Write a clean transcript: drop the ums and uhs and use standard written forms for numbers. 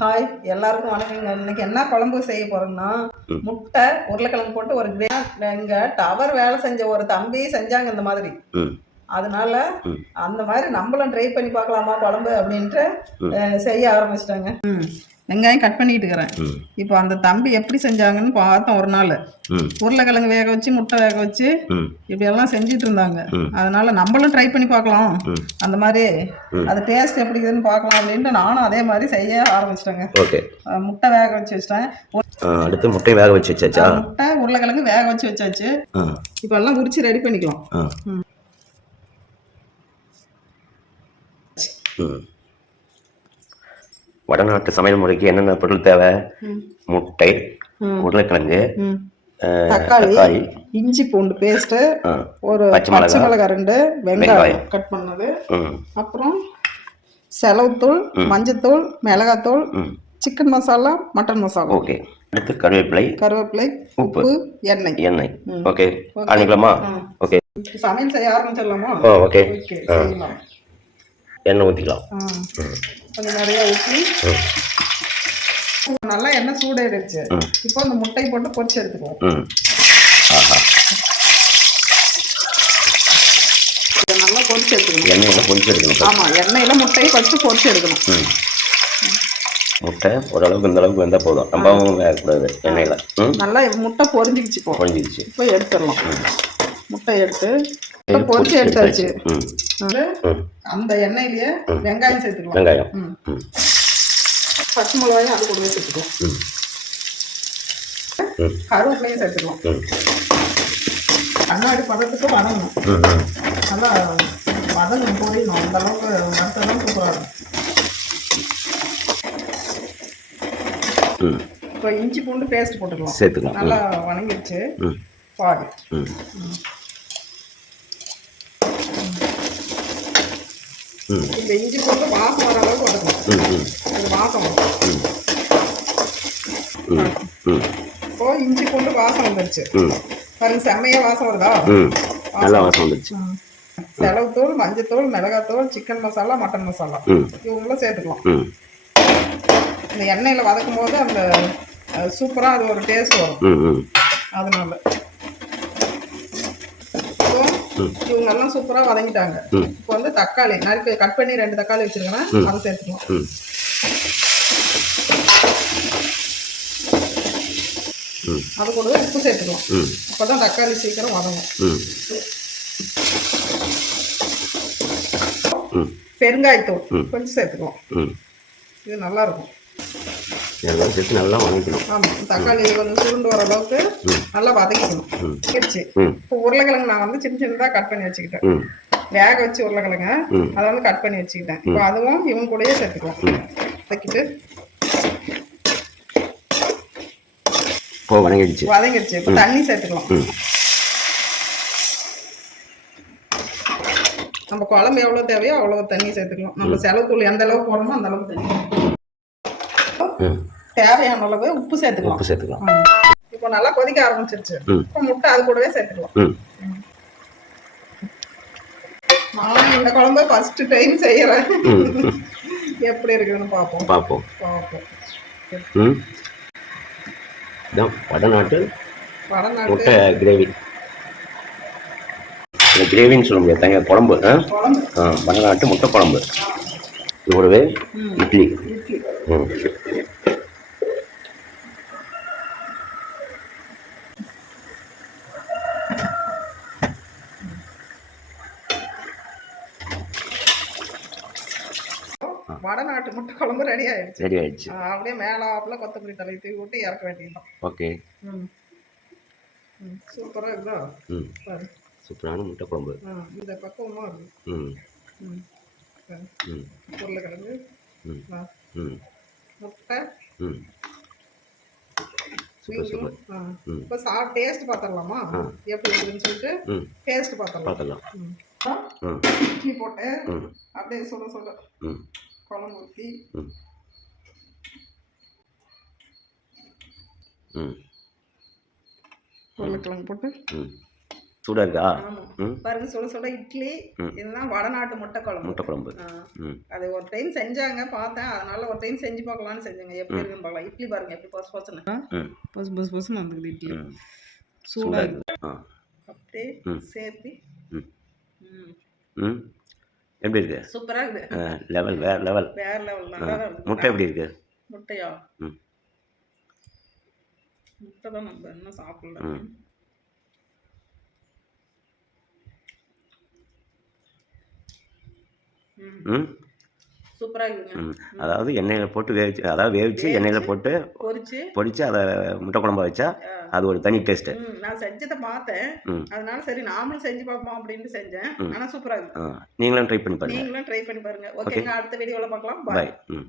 Hi எல்லாருக்கும் வணக்கங்க. இன்னைக்கு என்ன குழம்பு செய்ய போறோம்னா ம். முட்டை உருளைக்கிழங்கு போட்டு ஒரு இங்க டவர் வேலை செஞ்ச ஒரு தம்பி செஞ்சாங்க இந்த மாதிரி. ம். அதனால ம். அந்த மாதிரி நம்மளும் ட்ரை பண்ணி பார்க்கலாமா குழம்பு அப்படின்ட்டு ம். செய்ய ஆரம்பிச்சிட்டாங்க. வெங்காயம் கட் பண்ணிட்டு இருக்கிறேன். ம். இப்போ அந்த தம்பி எப்படி செஞ்சாங்கன்னு பார்த்தோம் ஒரு நாள். ம். உருளைக்கிழங்கு வேக வச்சு முட்டை வேக வச்சு ம். இப்படியெல்லாம் செஞ்சுட்டு இருந்தாங்க. ம். அதனால நம்மளும் ட்ரை பண்ணி பார்க்கலாம் ம். அந்த மாதிரி ம். அது டேஸ்ட் எப்படி இருக்குதுன்னு பார்க்கலாம் அப்படின்ட்டு நானும் அதே மாதிரி செய்ய ஆரம்பிச்சிட்டேங்க. ஓகே. முட்டை வேக வச்சு வச்சிட்டேன். அடுத்து முட்டையை வேக வச்சு வச்சாச்சா? முட்டை உருளைக்கிழங்கு வேக வச்சு வச்சாச்சு. இப்போ எல்லாம் உரிச்சு ரெடி பண்ணிக்கலாம். வடநாட்டு சமையல் முறைக்கு என்னென்ன பொருள் தேவை? முட்டை, உருளைக்கிழங்கு, தக்காளி, இஞ்சி பூண்டு பேஸ்ட், ஒரு பச்சை மிளகாய் 2, வெங்காயம் கட் பண்ணது, அப்புறம் செலவுத்தூள், மஞ்சத்தூள், மிளகாத்தூள், chicken masala, mutton masala. Okay. அடுத்து கருவேப்பிலை, உப்பு, எண்ணெய். ஓகே. ஆரம்பிக்கலாமா? ஓகே. சமையல் செய்ய ஆரம்பிச்சிடலாமா? ஓகே. எண்ணெய் ஊற்றிக்கலாம். கொஞ்சம் நிறைய ஊற்றி நல்லா எண்ணெய் சூடாயிடுச்சு. இப்போ அந்த முட்டையை போட்டு பொரிச்சு எடுத்துக்குவோம். நல்லா பொரிச்சு எடுத்துக்கணும். எண்ணெயில பொரிச்சு எடுக்கணும். ஆமாம், எண்ணெயில முட்டையை ஃபஸ்ட்டு பொரிச்சு எடுக்கணும். முட்டை ஓரளவுக்கு இந்த அளவுக்கு வெந்தால் போதும், ரொம்பவும் வேகக்கூடாது. எண்ணெயில் நல்லா முட்டை பொரிஞ்சிக்கிச்சு. இப்போ எடுத்துடலாம். முட்டை எடுத்து பொரிச்சு எடுத்தாச்சு. அந்த எண்ணெயிலேயே வெங்காயம் சேர்த்துக்கலாம். பச்சை மிளகாயும் அது கூடவே சேர்த்துக்கலாம். கருவேப்பிலையும் சேர்த்துக்கலாம். கண்ணாடி பதத்துக்கு வதங்கணும். நல்லா வதங்கணும், பொரியணும். அந்த அளவுக்கு வறுத்ததான் சூப்பராக இருக்கும். இப்போ இஞ்சி பூண்டு பேஸ்ட் போட்டுக்கலாம். சேர்த்துக்கலாம். நல்லா வணங்கிடுச்சு. பாதி இந்த இஞ்சி பூண்டு வாசம் வர அளவுக்கு வதக்கணும். இது வாசம் வரும். இப்போ இஞ்சி பூண்டு வாசம் வந்துருச்சு பாருங்க, செம்மையா வாசம் வருதா? நல்லா வாசம் வந்துருச்சு. செலவுத்தூள், மஞ்சத்தூள், மிளகாத்தூள், சிக்கன் மசாலா, மட்டன் மசாலா இவங்களும் சேர்த்துக்கலாம். இந்த எண்ணெயில வதக்கும் போது அந்த சூப்பரா அது ஒரு டேஸ்ட் வரும். அதனால இவங்க எல்லாம் சூப்பரா வதங்கிட்டாங்க. இப்போ வந்து தக்காளி நறுக்கு கட் பண்ணி 2 தக்காளி வச்சிருக்கேன், அதை சேர்த்துக்கலாம். அது கூடவே உப்பு சேர்த்துக்கலாம். அப்பதான் தக்காளி சீக்கிரம் வதங்கும். பெருங்காயத்தூள் கொஞ்சம் சேர்த்துக்கலாம். இது நல்லா இருக்கும். நல்லா வதக்கணும். ஆமாம், தக்காளி கொஞ்சம் சுருண்டு வர அளவுக்கு நல்லா வதக்கிக்கணும். இப்போ உருளைக்கிழங்கு நான் வந்து சின்ன சின்னதாக கட் பண்ணி வச்சுக்கிட்டேன். வேக வச்சு உருளைக்கிழங்க அதை வந்து கட் பண்ணி வச்சுக்கிட்டேன். இப்போ அதுவும் இவங்க கூடயே சேர்த்துக்கலாம். வதக்கிட்டு வதங்கிடுச்சு. இப்போ தண்ணி சேர்த்துக்கலாம். நம்ம குழம்பு எவ்வளோ தேவையோ அவ்வளோ தண்ணி சேர்த்துக்கலாம். நம்ம செலவுத்தூள் எந்த அளவுக்கு போடணுமோ அந்த அளவுக்கு தண்ணி, தேவையான அளவு உப்பு சேர்த்துக்கலாம். இப்போ நல்லா கொதிக்க ஆரம்பிச்சிருச்சு. இப்போ முட்டை அது கூடவே சேர்த்துக்கலாம். நான் இந்த குழம்பு ஃபர்ஸ்ட் டைம் செய்யறேன். எப்படி இருக்குன்னு பார்ப்போம். வடநாட்டு முட்டை கிரேவி. கிரேவின்னு சொல்ல முடியாது, குழம்பு. வடநாட்டு முட்டை குழம்பு. இது கூடவே இட்லி. வடநாட்டு முட்டை குழம்பு ரெடி ஆயிடுச்சு. அப்படியே மேலாப்புல கொத்தமல்லி தலை தூவி விட்டு இறக்க வேண்டியதுதான். ஓகே. சூப்பரா இருக்குதா? சூப்பரான முட்டை குழம்பு. இந்த பக்கமா இருக்கு. உருளைக்கிழங்கு, முட்டை. இப்போ டேஸ்ட் பார்த்துடலாமா எப்படி இருக்குன்னு சொல்லிட்டு டேஸ்ட் பார்த்துடலாம். இட்லி போட்டு அப்படியே சுட குழம்பு ஊற்றி உருளைக்கிழங்கு போட்டு சூடாக இருக்கா? ஆமா ம் பாருங்க, சுட சுட இட்லி. இதுதான் வடநாட்டு முட்டை குழம்பு. முட்டை குழம்பு. ஆ. ம் அது ஒரு டைம் செஞ்சாங்க, பார்த்தேன். அதனால ஒரு டைம் செஞ்சு பார்க்கலாம்னு செஞ்சேங்க. எப்படி இருக்குன்னு பார்க்கலாம். இட்லி பாருங்க எப்படி பொசு பொசுன்னு ம் பொசு பொசு பொசுன்னு வந்துக்குது இட்லி. ம் சூடாக சூடாக இருக்குது. இருக்கு. ஆ அப்படியே ம். சேர்த்து. ம் ம். ம் எப்படி இருக்கு? சூப்பராக இருக்குது. லெவல் வேறு லெவல். வேற லெவல் நல்லா தான் இருக்குது. முட்டை எப்படி இருக்கு? முட்டையா? ம் முட்டை தான் நம்ம இன்னும் சாப்பிடல. ம் ம் சூப்பராக இருக்குதுங்க. ம் அதாவது எண்ணெயில் போட்டு வேவிச்சு எண்ணெயில் போட்டு பொரிச்சு. பொரிச்சு அதை முட்டை குழம்பா வச்சா அது ஒரு தனி டேஸ்ட்டு. நான் செஞ்சதை பார்த்தேன். ம் அதனால சரி நாமளும் செஞ்சு பார்ப்போம் அப்படின்ட்டு செஞ்சேன். ஆனால் சூப்பராக இருக்கு. நீங்களும் ட்ரை பண்ணி பாருங்கள். நீங்களும் ட்ரை பண்ணி பாருங்க. ஓகேங்க, அடுத்த வீடியோவில் பார்க்கலாம். பாய். ம்